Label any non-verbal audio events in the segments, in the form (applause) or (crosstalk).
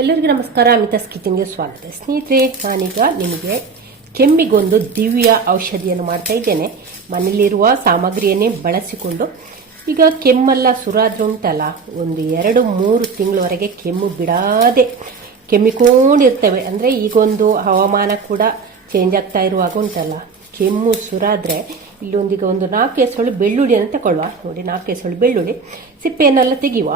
ಎಲ್ಲರಿಗೂ ನಮಸ್ಕಾರ, ಅಮಿತಾ ಸ್ಕಿಟಿಂಗ್ಗೆ ಸ್ವಾಗತ. ಸ್ನೇಹಿತರೆ, ನಾನೀಗ ನಿಮಗೆ ಕೆಮ್ಮಿಗೊಂದು ದಿವ್ಯ ಔಷಧಿಯನ್ನು ಮಾಡ್ತಾ ಇದ್ದೇನೆ. ಮನೆಯಲ್ಲಿರುವ ಸಾಮಗ್ರಿಯನ್ನೇ ಬಳಸಿಕೊಂಡು, ಈಗ ಕೆಮ್ಮಲ್ಲ ಸುರಾದ್ರೆ ಉಂಟಲ್ಲ, ಒಂದು ಎರಡು ಮೂರು ತಿಂಗಳವರೆಗೆ ಕೆಮ್ಮು ಬಿಡಾದೆ ಕೆಮ್ಮಿಕೊಂಡಿರ್ತವೆ. ಅಂದರೆ ಈಗೊಂದು ಹವಾಮಾನ ಕೂಡ ಚೇಂಜ್ ಆಗ್ತಾ ಇರುವಾಗ ಉಂಟಲ್ಲ, ಕೆಮ್ಮು ಸುರಾದ್ರೆ ಇಲ್ಲೊಂದೀಗ ಒಂದು ನಾಲ್ಕು ಎಸಳು ಬೆಳ್ಳುಳ್ಳಿಯನ್ನು ತಗೊಳ್ಳುವ ನೋಡಿ, ನಾಲ್ಕು ಎಸಳು ಬೆಳ್ಳುಳ್ಳಿ, ಸಿಪ್ಪೆಯನ್ನೆಲ್ಲ ತೆಗೆಯುವ.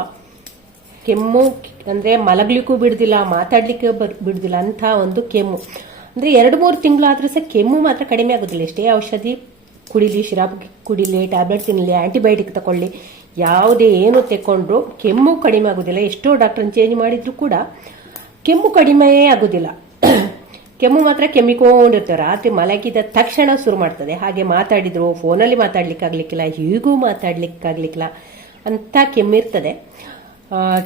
ಕೆಮ್ಮು, ಅಂದರೆ ಮಲಗಲಿಕ್ಕೂ ಬಿಡುದಿಲ್ಲ, ಮಾತಾಡ್ಲಿಕ್ಕೆ ಬರ್, ಬಿಡುದಿಲ್ಲ ಅಂಥ ಒಂದು ಕೆಮ್ಮು. ಅಂದರೆ ಎರಡು ಮೂರು ತಿಂಗಳಾದ್ರೂ ಸಹ ಕೆಮ್ಮು ಮಾತ್ರ ಕಡಿಮೆ ಆಗೋದಿಲ್ಲ. ಎಷ್ಟೇ ಔಷಧಿ ಕುಡಿಲಿ, ಶಿರಾಬ್ ಕುಡಿಲಿ, ಟ್ಯಾಬ್ಲೆಟ್ ತಿನ್ನಲಿ ಆ್ಯಂಟಿಬಯೋಟಿಕ್ ತಗೊಳ್ಳಿ ಯಾವುದೇ ಏನು ತೆಕ್ಕೊಂಡ್ರು ಕೆಮ್ಮು ಕಡಿಮೆ ಆಗೋದಿಲ್ಲ. ಎಷ್ಟೋ ಡಾಕ್ಟ್ರನ್ನ ಚೇಂಜ್ ಮಾಡಿದ್ರು ಕೂಡ ಕೆಮ್ಮು ಕಡಿಮೆಯೇ ಆಗೋದಿಲ್ಲ. (coughs) ಕೆಮ್ಮು ಮಾತ್ರ ಕೆಮ್ಮಿಕೊಂಡಿರ್ತವೆ ರಾತ್ರಿ ಮಲಗಿದ ತಕ್ಷಣ ಶುರು ಮಾಡ್ತದೆ. ಹಾಗೆ ಮಾತಾಡಿದ್ರು, ಫೋನಲ್ಲಿ ಮಾತಾಡ್ಲಿಕ್ಕಾಗ್ಲಿಕ್ಕಿಲ್ಲ, ಹೀಗೂ ಮಾತಾಡ್ಲಿಕ್ಕಾಗ್ಲಿಕ್ಕಿಲ್ಲ ಅಂತ ಕೆಮ್ಮಿರ್ತದೆ.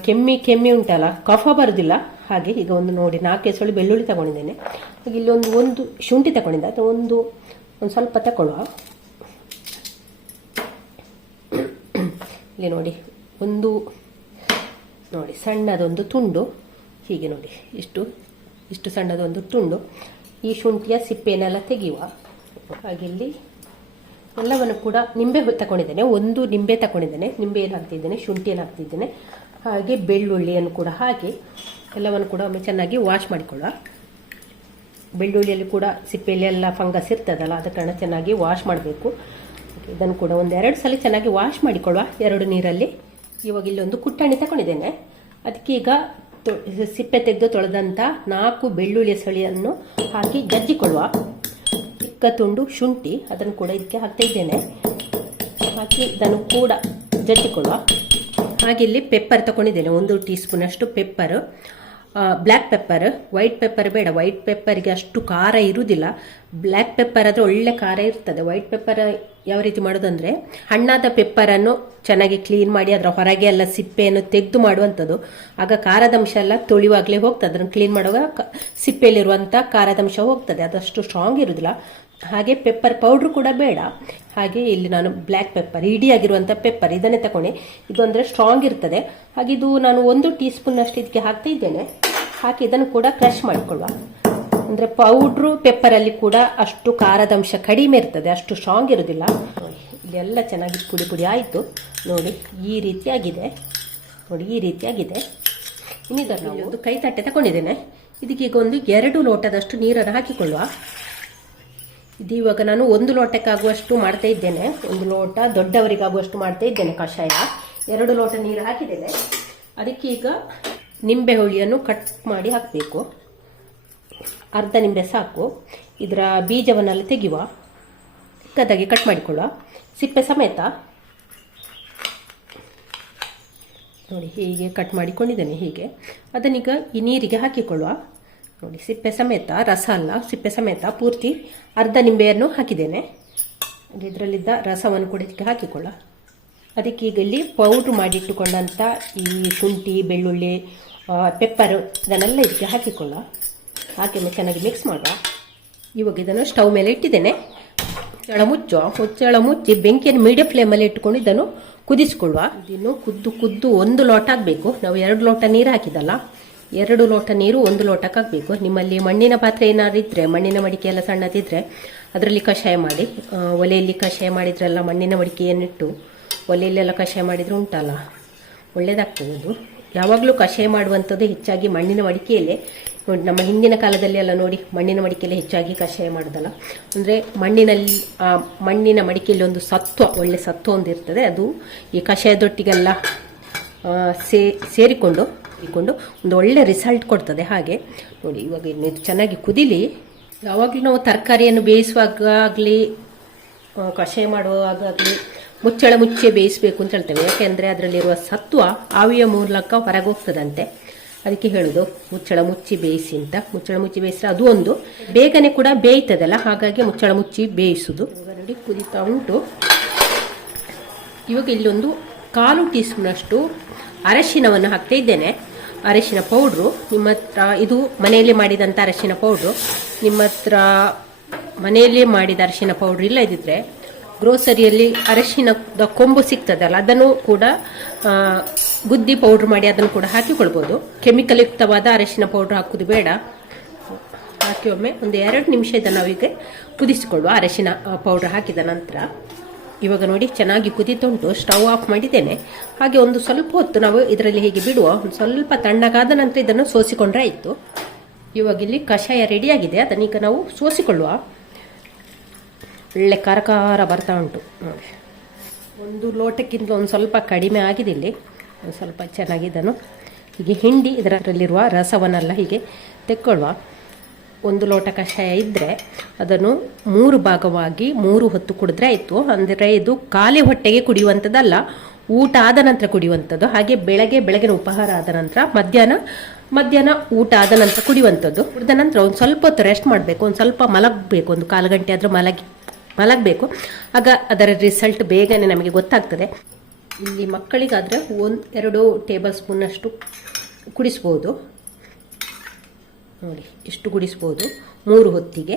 ಕೆಮ್ಮಿ ಕೆಮ್ಮಿ ಉಂಟಲ್ಲ? ಕಫ ಬರೋದಿಲ್ಲ. ಹಾಗೆ ಈಗ ಒಂದು ನೋಡಿ, ನಾಲ್ಕು ಎಸಳು ಬೆಳ್ಳುಳ್ಳಿ ತಗೊಂಡಿದ್ದೇನೆ. ಹಾಗೆ ಇಲ್ಲಿ ಒಂದು ಶುಂಠಿ ತಗೊಂಡಿದ್ದೆ. ಅಥವಾ ಒಂದು ಒಂದು ಸ್ವಲ್ಪ ತಗೊಳ್ಳುವ ಇಲ್ಲಿ ನೋಡಿ, ಒಂದು, ನೋಡಿ, ಸಣ್ಣದೊಂದು ತುಂಡು. ಹೀಗೆ ನೋಡಿ, ಇಷ್ಟು ಇಷ್ಟು ಸಣ್ಣದೊಂದು ತುಂಡು. ಈ ಶುಂಠಿಯ ಸಿಪ್ಪೆನೆಲ್ಲ ತೆಗೆಯುವ. ಹಾಗೆ ಇಲ್ಲಿ ಎಲ್ಲವನ್ನು ಕೂಡ ನಿಂಬೆ ತಗೊಂಡಿದ್ದೇನೆ. ಒಂದು ನಿಂಬೆ ತಗೊಂಡಿದ್ದೇನೆ. ಏನು ಹಾಕ್ತಿದ್ದೇನೆ ಶುಂಠಿಯನ್ನು ಹಾಕ್ತಿದ್ದೇನೆ ಹಾಗೆ ಬೆಳ್ಳುಳ್ಳಿಯನ್ನು ಕೂಡ ಹಾಕಿ ಎಲ್ಲವನ್ನು ಕೂಡ ಒಮ್ಮೆ ಚೆನ್ನಾಗಿ ವಾಶ್ ಮಾಡಿಕೊಳ್ಳುವ. ಬೆಳ್ಳುಳ್ಳಿಯಲ್ಲಿ ಕೂಡ ಸಿಪ್ಪೆಯಲ್ಲಿ ಎಲ್ಲ ಫಂಗಸ್ ಇರ್ತದಲ್ಲ ಆದ ಕಾರಣ ಚೆನ್ನಾಗಿ ವಾಶ್ ಮಾಡಬೇಕು. ಇದನ್ನು ಕೂಡ ಒಂದು ಎರಡು ಸಲ ಚೆನ್ನಾಗಿ ವಾಶ್ ಮಾಡಿಕೊಳ್ಳುವ ಎರಡು ನೀರಲ್ಲಿ. ಇವಾಗ ಇಲ್ಲೊಂದು ಕುಟ್ಟಣಿ ತಗೊಂಡಿದ್ದೇನೆ. ಅದಕ್ಕೆ ಈಗ ಸಿಪ್ಪೆ ತೆಗೆದು ತೊಳೆದಂಥ ನಾಲ್ಕು ಬೆಳ್ಳುಳ್ಳಿ ಸಳಿಯನ್ನು ಹಾಕಿ ಜಜ್ಜಿಕೊಳ್ಳುವ. ಚಿಕ್ಕ ತುಂಡು ಶುಂಠಿ, ಅದನ್ನು ಕೂಡ ಇದಕ್ಕೆ ಹಾಕ್ತಾ ಇದ್ದೇನೆ. ಹಾಕಿ ಇದನ್ನು ಕೂಡ ಜಜ್ಜಿಕೊಳ್ಳುವ. ಹಾಗೆ ಇಲ್ಲಿ ಪೆಪ್ಪರ್ ತಗೊಂಡಿದ್ದೇನೆ ಒಂದು ಟೀ ಸ್ಪೂನಷ್ಟು pepper black pepper white pepper ಬೇಡ. ವೈಟ್ ಪೆಪ್ಪರ್ಗೆ ಅಷ್ಟು ಖಾರ ಇರುವುದಿಲ್ಲ ಬ್ಲ್ಯಾಕ್ ಪೆಪ್ಪರ್ ಆದರೆ ಒಳ್ಳೆ ಖಾರ ಇರ್ತದೆ. ವೈಟ್ ಪೆಪ್ಪರ್ ಯಾವ ರೀತಿ ಮಾಡೋದಂದ್ರೆ ಹಣ್ಣಾದ ಪೆಪ್ಪರನ್ನು ಚೆನ್ನಾಗಿ ಕ್ಲೀನ್ ಮಾಡಿ ಅದರ ಹೊರಗೆ ಎಲ್ಲ ಸಿಪ್ಪೆಯನ್ನು ತೆಗೆದು ಮಾಡುವಂಥದ್ದು. ಆಗ ಖಾರದ ಅಂಶ ಎಲ್ಲ ತೊಳಿವಾಗಲೇ ಹೋಗ್ತದೆ. ಅದನ್ನು ಕ್ಲೀನ್ ಮಾಡುವಾಗ ಸಿಪ್ಪೆಯಲ್ಲಿರುವಂಥ ಖಾರದ ಅಂಶ ಹೋಗ್ತದೆ. ಅದಷ್ಟು ಸ್ಟ್ರಾಂಗ್ ಇರುವುದಿಲ್ಲ ಹಾಗೆ ಪೆಪ್ಪರ್ ಪೌಡ್ರ್ ಕೂಡ ಬೇಡ. ಹಾಗೆ ಇಲ್ಲಿ ನಾನು ಬ್ಲ್ಯಾಕ್ ಪೆಪ್ಪರ್ ಇಡಿಯಾಗಿರುವಂಥ ಪೆಪ್ಪರ್ ಇದನ್ನೇ ತಗೊಂಡೆ ಇದು ಅಂದರೆ ಸ್ಟ್ರಾಂಗ್ ಇರ್ತದೆ. ಹಾಗೆ ಇದು ನಾನು ಒಂದು ಟೀ ಸ್ಪೂನ್ ಅಷ್ಟು ಇದಕ್ಕೆ ಹಾಕ್ತಾ ಇದ್ದೇನೆ. ಹಾಕಿ ಇದನ್ನು ಕೂಡ ಕ್ರಷ್ ಮಾಡಿಕೊಳ್ಳುವ. ಅಂದರೆ ಪೌಡ್ರು ಪೆಪ್ಪರಲ್ಲಿ ಕೂಡ ಅಷ್ಟು ಖಾರದ ಅಂಶ ಕಡಿಮೆ ಇರ್ತದೆ, ಅಷ್ಟು ಸ್ಟ್ರಾಂಗ್ ಇರೋದಿಲ್ಲ. ಇದೆಲ್ಲ ಚೆನ್ನಾಗಿ ಪುಡಿ ಪುಡಿ ಆಯಿತು. ನೋಡಿ, ಈ ರೀತಿಯಾಗಿದೆ. ನೋಡಿ, ಈ ರೀತಿಯಾಗಿದೆ. ಇನ್ನಿದ್ದಾರೆ ನಾವು ಒಂದು ಕೈ ತಟ್ಟೆ ತಗೊಂಡಿದ್ದೇನೆ. ಇದಕ್ಕೆ ಈಗ ಒಂದು ಎರಡು ಲೋಟದಷ್ಟು ನೀರನ್ನು ಹಾಕಿಕೊಳ್ಳುವ. ಇದು ಇವಾಗ ನಾನು ಒಂದು ಲೋಟಕ್ಕಾಗುವಷ್ಟು ಮಾಡ್ತಾ ಇದ್ದೇನೆ. ಒಂದು ಲೋಟ ದೊಡ್ಡವರಿಗಾಗುವಷ್ಟು ಮಾಡ್ತಾ ಇದ್ದೇನೆ ಕಷಾಯ. ಎರಡು ಲೋಟ ನೀರು ಹಾಕಿದ್ದೇನೆ. ಅದಕ್ಕೆ ಈಗ ನಿಂಬೆ ಹುಳಿಯನ್ನು ಕಟ್ ಮಾಡಿ ಹಾಕಬೇಕು. ಅರ್ಧ ನಿಂಬೆ ಸಾಕು. ಇದರ ಬೀಜವನ್ನೆಲ್ಲ ತೆಗೆಯುವ. ಚಿಕ್ಕದಾಗಿ ಕಟ್ ಮಾಡಿಕೊಳ್ಳುವ. ಸಿಪ್ಪೆ ಸಮೇತ. ನೋಡಿ, ಹೀಗೆ ಕಟ್ ಮಾಡಿಕೊಂಡಿದ್ದೇನೆ ಹೀಗೆ. ಅದನ್ನೀಗ ಈ ನೀರಿಗೆ ಹಾಕಿಕೊಳ್ಳುವ. ನೋಡಿ, ಸಿಪ್ಪೆ ಸಮೇತ, ರಸ ಅಲ್ಲ, ಸಿಪ್ಪೆ ಸಮೇತ ಪೂರ್ತಿ ಅರ್ಧ ನಿಂಬೆಯನ್ನು ಹಾಕಿದ್ದೇನೆ. ಇದರಲ್ಲಿದ್ದ ರಸವನ್ನು ಕೂಡ ಇದಕ್ಕೆ ಹಾಕಿಕೊಳ್ಳ. ಅದಕ್ಕೆ ಈಗ ಇಲ್ಲಿ ಪೌಡ್ರ್ ಮಾಡಿಟ್ಟುಕೊಂಡಂಥ ಈ ಶುಂಠಿ, ಬೆಳ್ಳುಳ್ಳಿ ಪೆಪ್ಪರ್ ಇದನ್ನೆಲ್ಲ ಇದಕ್ಕೆ ಹಾಕಿಕೊಳ್ಳ. ಹಾಕಿ ಚೆನ್ನಾಗಿ ಮಿಕ್ಸ್ ಮಾಡುವ ಇವಾಗ ಇದನ್ನು ಸ್ಟವ್ ಮೇಲೆ ಇಟ್ಟಿದ್ದೇನೆ. ಮುಚ್ಚಳ ಮುಚ್ಚು. ಮುಚ್ಚಳ ಮುಚ್ಚಿ ಬೆಂಕಿಯನ್ನು ಮೀಡಿಯಂ ಫ್ಲೇಮಲ್ಲಿ ಇಟ್ಟುಕೊಂಡು ಇದನ್ನು ಕುದಿಸ್ಕೊಳ್ಳುವ. ಇದನ್ನು ಕುದ್ದು ಕುದ್ದು ಒಂದು ಲೋಟ ಆಗಬೇಕು. ನಾವು ಎರಡು ಲೋಟ ನೀರು ಹಾಕಿದಲ್ಲ ಎರಡು ಲೋಟ ನೀರು, ಒಂದು ಲೋಟಕ್ಕೆ ಹಾಕಬೇಕು ನಿಮ್ಮಲ್ಲಿ ಮಣ್ಣಿನ ಪಾತ್ರೆ ಏನಾದ್ರು ಇದ್ದರೆ ಮಣ್ಣಿನ ಮಡಿಕೆ ಎಲ್ಲ ಸಣ್ಣದಿದ್ದರೆ ಅದರಲ್ಲಿ ಕಷಾಯ ಮಾಡಿ. ಒಲೆಯಲ್ಲಿ ಕಷಾಯ ಮಾಡಿದ್ರೆಲ್ಲ ಮಣ್ಣಿನ ಮಡಿಕೆಯನ್ನಿಟ್ಟು ಒಲೆಯಲ್ಲೆಲ್ಲ ಕಷಾಯ ಮಾಡಿದರೆ ಉಂಟಲ್ಲ? ಒಳ್ಳೇದಾಗ್ತದೆ ಅದು ಯಾವಾಗಲೂ ಕಷಾಯ ಮಾಡುವಂಥದ್ದು ಹೆಚ್ಚಾಗಿ ಮಣ್ಣಿನ ಮಡಿಕೆಯಲ್ಲೇ. ನೋಡಿ, ನಮ್ಮ ಹಿಂದಿನ ಕಾಲದಲ್ಲಿ ಎಲ್ಲ ನೋಡಿ, ಮಣ್ಣಿನ ಮಡಿಕೆಯಲ್ಲಿ ಹೆಚ್ಚಾಗಿ ಕಷಾಯ ಮಾಡೋದಲ್ಲ. ಅಂದರೆ ಮಣ್ಣಿನಲ್ಲಿ, ಆ, ಮಣ್ಣಿನ ಮಡಿಕೆಯಲ್ಲಿ ಒಂದು ಸತ್ವ, ಒಳ್ಳೆ ಸತ್ವ ಒಂದು ಇರ್ತದೆ ಅದು ಈ ಕಷಾಯದೊಟ್ಟಿಗೆಲ್ಲ ಸೇ, ಸೇರಿಕೊಂಡು ಸೇರಿಕೊಂಡು ಒಂದು ಒಳ್ಳೆ ರಿಸಲ್ಟ್ ಕೊಡ್ತದೆ ಹಾಗೆ. ನೋಡಿ, ಇವಾಗ ಇದು ಚೆನ್ನಾಗಿ ಕುದಿಲಿ. ಯಾವಾಗಲೂ ನಾವು ತರಕಾರಿಯನ್ನು ಬೇಯಿಸುವಾಗ ಆಗಲಿ ಕಷಾಯ ಮಾಡುವಾಗಲಿ ಮುಚ್ಚಳ ಮುಚ್ಚೆ ಬೇಯಿಸಬೇಕು ಅಂತ ಹೇಳ್ತೇವೆ. ಯಾಕೆಂದರೆ ಅದರಲ್ಲಿರುವ ಸತ್ವ ಆವಿಯ ಮೂಲಕ ಹೊರಗೋಗ್ತದಂತೆ. ಅದಕ್ಕೆ ಹೇಳೋದು, ಮುಚ್ಚಳ ಮುಚ್ಚಿ ಬೇಯಿಸಿ ಅಂತ. ಮುಚ್ಚಳ ಮುಚ್ಚಿ ಬೇಯಿಸಿದ್ರೆ ಅದು ಒಂದು. ಬೇಗನೆ ಕೂಡ ಬೇಯ್ತದಲ್ಲ, ಹಾಗಾಗಿ ಮುಚ್ಚಳ ಮುಚ್ಚಿ ಬೇಯಿಸುದು. ನೋಡಿ ಕುದಿತಾ ಉಂಟು. ಇವಾಗ ಇಲ್ಲೊಂದು ಕಾಲು ಟೀ ಸ್ಪೂನಷ್ಟು ಅರಶಿನವನ್ನು ಹಾಕ್ತಾ ಇದ್ದೇನೆ. ಅರಶಿನ ಪೌಡ್ರು. ನಿಮ್ಮ ಹತ್ರ ಇದು ಮನೆಯಲ್ಲಿ ಮಾಡಿದಂಥ ಅರಶಿನ ಪೌಡ್ರು. ನಿಮ್ಮ ಹತ್ರ ಮನೆಯಲ್ಲೇ ಮಾಡಿದ ಅರಶಿನ ಪೌಡ್ರ್ ಇಲ್ಲದಿದ್ದರೆ ಗ್ರೋಸರಿಯಲ್ಲಿ ಅರಶಿನದ ಕೊಂಬು ಸಿಗ್ತದಲ್ಲ, ಅದನ್ನು ಕೂಡ ಗುದ್ದಿ ಪೌಡ್ರ್ ಮಾಡಿ ಅದನ್ನು ಕೂಡ ಹಾಕಿಕೊಳ್ಬೋದು. ಕೆಮಿಕಲ್ ಯುಕ್ತವಾದ ಅರಶಿನ ಪೌಡ್ರ್ ಹಾಕೋದು ಬೇಡ. ಹಾಕಿ ಒಮ್ಮೆ ಒಂದು ಎರಡು ನಿಮಿಷ ಇದನ್ನು ನಾವೀಗ ಕುದಿಸಿಕೊಳ್ಳುವ ಅರಶಿನ ಪೌಡ್ರ್ ಹಾಕಿದ ನಂತರ. ಇವಾಗ ನೋಡಿ ಚೆನ್ನಾಗಿ ಕುದಿತುಂಟು ಸ್ಟವ್ ಆಫ್ ಮಾಡಿದ್ದೇನೆ. ಹಾಗೆ ಒಂದು ಸ್ವಲ್ಪ ಹೊತ್ತು ನಾವು ಇದರಲ್ಲಿ ಹೀಗೆ ಬಿಡುವ, ಒಂದು ಸ್ವಲ್ಪ ತಣ್ಣಗಾದ ನಂತರ ಇದನ್ನು ಸೋಸಿಕೊಂಡ್ರೆ ಆಯಿತು. ಇವಾಗ ಇಲ್ಲಿ ಕಷಾಯ ರೆಡಿಯಾಗಿದೆ ಅದನ್ನೀಗ ನಾವು ಸೋಸಿಕೊಳ್ಳುವ. ಒಳ್ಳೆ ಕರಕಾರ ಬರ್ತಾ ಉಂಟು. ನೋಡಿ. ಒಂದು ಲೋಟಕ್ಕಿಂತ ಒಂದು ಸ್ವಲ್ಪ ಕಡಿಮೆ ಆಗಿದೆ ಇಲ್ಲಿ. ಒಂದು ಸ್ವಲ್ಪ ಚೆನ್ನಾಗಿ ಇದನ್ನು ಹೀಗೆ ಹಿಂಡಿ ಇದರಲ್ಲಿರುವ ರಸವನ್ನೆಲ್ಲ ಹೀಗೆ ತೆಕ್ಕೊಳ್ಳುವ. ಒಂದು ಲೋಟ ಕಷಾಯ ಇದ್ದರೆ ಅದನ್ನು ಮೂರು ಭಾಗವಾಗಿ ಮೂರು ಹೊತ್ತು ಕುಡಿದ್ರೆ ಆಯಿತು. ಅಂದರೆ ಇದು ಖಾಲಿ ಹೊಟ್ಟೆಗೆ ಕುಡಿಯುವಂಥದ್ದಲ್ಲ, ಊಟ ಆದ ನಂತರ ಕುಡಿಯುವಂಥದ್ದು. ಹಾಗೆ ಬೆಳಗ್ಗೆ, ಬೆಳಗಿನ ಉಪಹಾರ ಆದ ನಂತರ ಮಧ್ಯಾಹ್ನ ಮಧ್ಯಾಹ್ನ ಊಟ ಆದ ನಂತರ ಕುಡಿಯುವಂಥದ್ದು. ಕುಡಿದ ನಂತರ ಒಂದು ಸ್ವಲ್ಪ ಹೊತ್ತು ರೆಸ್ಟ್ ಮಾಡಬೇಕು, ಒಂದು ಸ್ವಲ್ಪ ಮಲಗಬೇಕು, ಒಂದು ಕಾಲು ಗಂಟೆ ಆದರೂ ಮಲಗಿ, ಮಲಗಬೇಕು. ಆಗ ಅದರ ರಿಸಲ್ಟ್ ಬೇಗನೆ ನಮಗೆ ಗೊತ್ತಾಗ್ತದೆ. ಇಲ್ಲಿ ಮಕ್ಕಳಿಗಾದರೆ ಒಂದು, ಎರಡು ಟೇಬಲ್ ಸ್ಪೂನಷ್ಟು ಕುಡಿಸ್ಬೋದು. ನೋಡಿ, ಇಷ್ಟು ಕುಡಿಸ್ಬೋದು. ಮೂರು ಹೊತ್ತಿಗೆ.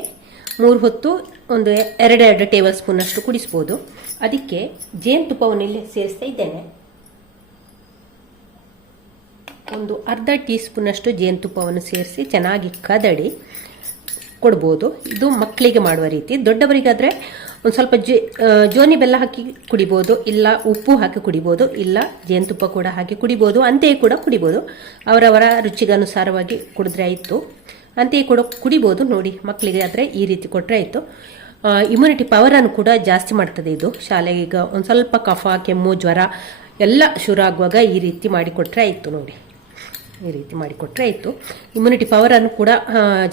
ಮೂರು ಹೊತ್ತು ಒಂದು ಎರಡೆರಡು ಟೇಬಲ್ ಸ್ಪೂನಷ್ಟು ಕುಡಿಸ್ಬೋದು. ಅದಕ್ಕೆ ಜೇನುತುಪ್ಪವನ್ನು ಇಲ್ಲಿ ಸೇರಿಸ್ತಾ ಇದ್ದೇನೆ. ಒಂದು ಅರ್ಧ ಟೀ ಸ್ಪೂನಷ್ಟು ಜೇನುತುಪ್ಪವನ್ನು ಸೇರಿಸಿ ಚೆನ್ನಾಗಿ ಕದಡಿ ಕೊಡ್ಬೋದು. ಇದು ಮಕ್ಕಳಿಗೆ ಮಾಡುವ ರೀತಿ. ದೊಡ್ಡವರಿಗಾದರೆ ಒಂದು ಸ್ವಲ್ಪ ಜೋನಿ ಬೆಲ್ಲ ಹಾಕಿ ಕುಡಿಬೋದು, ಇಲ್ಲ ಉಪ್ಪು ಹಾಕಿ ಕುಡಿಬೋದು, ಇಲ್ಲ ಜೇನುತುಪ್ಪ ಕೂಡ ಹಾಕಿ ಕುಡಿಬೋದು, ಅಂತೆಯೇ ಕೂಡ ಕುಡಿಬೋದು. ಅವರವರ ರುಚಿಗನುಸಾರವಾಗಿ ಕುಡಿದ್ರೆ ಆಯಿತು. ಅಂತೆಯೇ ಕೂಡ ಕುಡಿಬೋದು ನೋಡಿ ಮಕ್ಕಳಿಗೆ ಆದರೆ ಈ ರೀತಿ ಕೊಟ್ಟರೆ ಆಯಿತು. ಇಮ್ಯುನಿಟಿ ಪವರನ್ನು ಕೂಡ ಜಾಸ್ತಿ ಮಾಡ್ತದೆ ಇದು. ಶಾಲೆಗೆ ಈಗ ಒಂದು ಸ್ವಲ್ಪ ಕಫ, ಕೆಮ್ಮು, ಜ್ವರ ಎಲ್ಲ ಶುರು ಆಗುವಾಗ ಈ ರೀತಿ ಮಾಡಿಕೊಟ್ರೆ ಆಯಿತು ನೋಡಿ. ಈ ರೀತಿ ಮಾಡಿಕೊಟ್ರೆ ಆಯಿತು. ಇಮ್ಯುನಿಟಿ ಪವರನ್ನು ಕೂಡ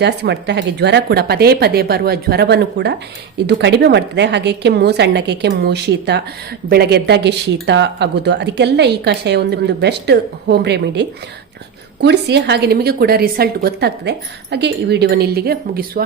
ಜಾಸ್ತಿ ಮಾಡ್ತದೆ. ಹಾಗೆ ಜ್ವರ ಕೂಡ, ಪದೇ ಪದೇ ಬರುವ ಜ್ವರವನ್ನು ಕೂಡ ಇದು ಕಡಿಮೆ ಮಾಡ್ತದೆ. ಹಾಗೆ ಕೆಮ್ಮು ಸಣ್ಣಕ್ಕೆ ಕೆಮ್ಮು, ಶೀತ, ಬೆಳಗ್ಗೆ ಎದ್ದಾಗೆ ಶೀತ ಆಗೋದು ಅದಕ್ಕೆಲ್ಲ ಈ ಕಷಾಯ ಒಂದು ಒಂದು ಬೆಸ್ಟ್ ಹೋಮ್ ರೆಮಿಡಿ ಕೂಡಿಸಿ, ಹಾಗೆ ನಿಮಗೆ ಕೂಡ ರಿಸಲ್ಟ್ ಗೊತ್ತಾಗ್ತದೆ. ಹಾಗೆ ಈ ವಿಡಿಯೋವನ್ನು ಇಲ್ಲಿಗೆ ಮುಗಿಸುವ